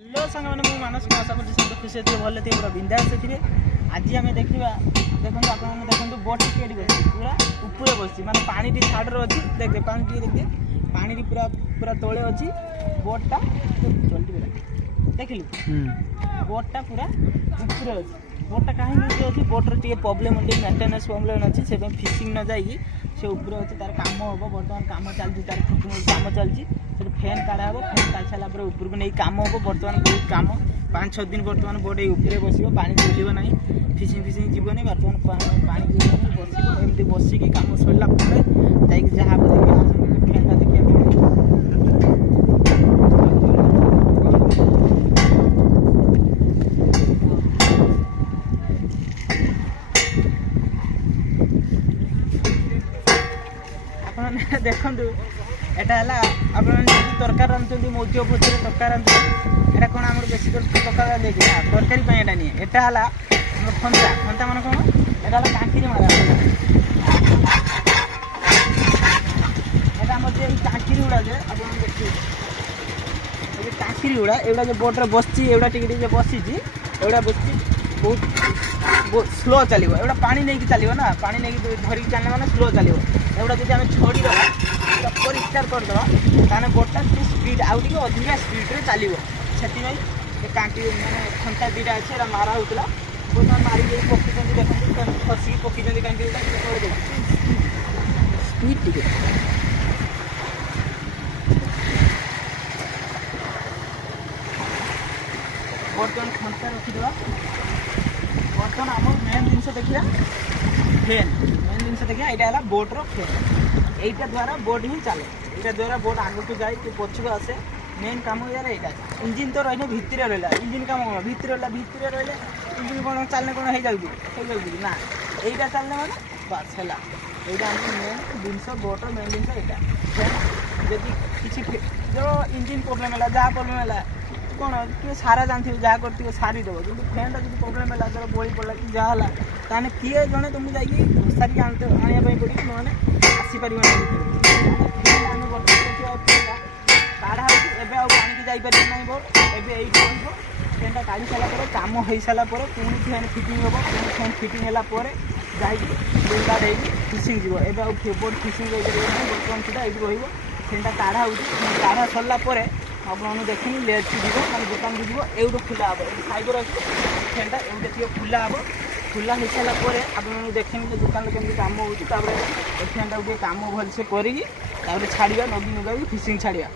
Hello सांग मैंने मानस आशा कर खुशी थी भले थी पूरा बिंदास थे। आज आम देखा देखो आप देखो बोट टी बस पूरा ऊपर बस माने पानी टी छाड़ अच्छी देख पानी टी देखिए पानी पूरा पूरा तले अच्छी बोटा देख बोटा पूरा ऊपर अच्छी बोटा कहीं अच्छी बोटर टी प्रोब्लेम मेन्टेनेंस प्रोब्लेम अच्छी से फिशिंग न जाइए से ऊपर अच्छे तार कम हम बर्तमान कम चलती तार फिटिंग कम चलती फैन काढ़ा हम फैन काढ़ी सारा ऊपर को नहीं कम हम बर्तमान बहुत कम 5-6 दिन बर्तमान बोट ऊपर बस पानी चलिए ना फिशिंग फिशिंग जीवन बर्तमान पानी बस एमती बसिकी कम सरला जहाँ फैन टा देखिए देखु एटा आप तरकारी रांधुंट मौज भोजी तरकारी रांधुंट एटा कौन आम बेस तरकारी देखिए तरकारी एटा नहीं एटा खंता खंता मान कौन एटा कांकिरी मारा एटा जो कांकिरी गुड़ा जे आप देखिए कांकिरी गुड़ा एवं जो बोट्रे बस एवं बसी एवं बस बहुत स्लो चलो एवं पानी नहीं चलो ना पानी नहीं धरिक चलने मैंने स्लो चलो एवं जब आम छड़ी दबा परिष्कार करदे ताने बोटा स्पीड आउट अधिका स्पीड्रे चलो से कांटी मैंने खंता दीटा अच्छे मारा होता बर्तमान मारिक पकड़ देखते खसिक पकड़ कांटी स्पीड टी बर्तमान खंता रखीद बर्तमान आम मेन जिन देखिए फैन मेन जिन देखिए यहाँ बोट्र फैन यहीटा द्वारा बोट ही चले यहाँ द्वारा बोट आग को जाए पछक आसे मेन कम यार यहाँ इंजिन तो रही भितर रहा इंजिन कम कौन भितर रहा इंजिन कौन चलने कौन हो जाऊँगी ना यहीटा चलने मैंने बस है यहाँ मेन जिनस बोटर मेन जिन यहाँ जदि किसी जो इंजिन प्रोब्लेम है जहाँ प्रोब्लेम है कौन किए सारा जानते जहाँ कर सारीदेव कि फैन टा जो प्रोब्लेम है जो बड़ी पड़ा कि जहाँ ताने किए जड़े तुमको जाइए घोषारिक आने पड़े नौने आसीपर आम काढ़ा एवं पानी जापर ना बोट एवं फैन काढ़ी सारापर कम हो सारापर पुणी फैन फिटिंग हम पुणी फैन फिटिंग है जाइए फिशिंग जीव एवं बोट फिशिंग बर्तमान सुधा ये रैन काढ़ा काढ़ा सरला आपने देखनी लेट जीव मैं दुकान को जीव एवं खुला हम साइड रखी फैन टा एवं खुला हम खुला हो सारापर आपने देखनी दुकान केमी कम हो फैन टा कम भलसे कर छाड़ा नगी नुगा फिशिंग छाड़ा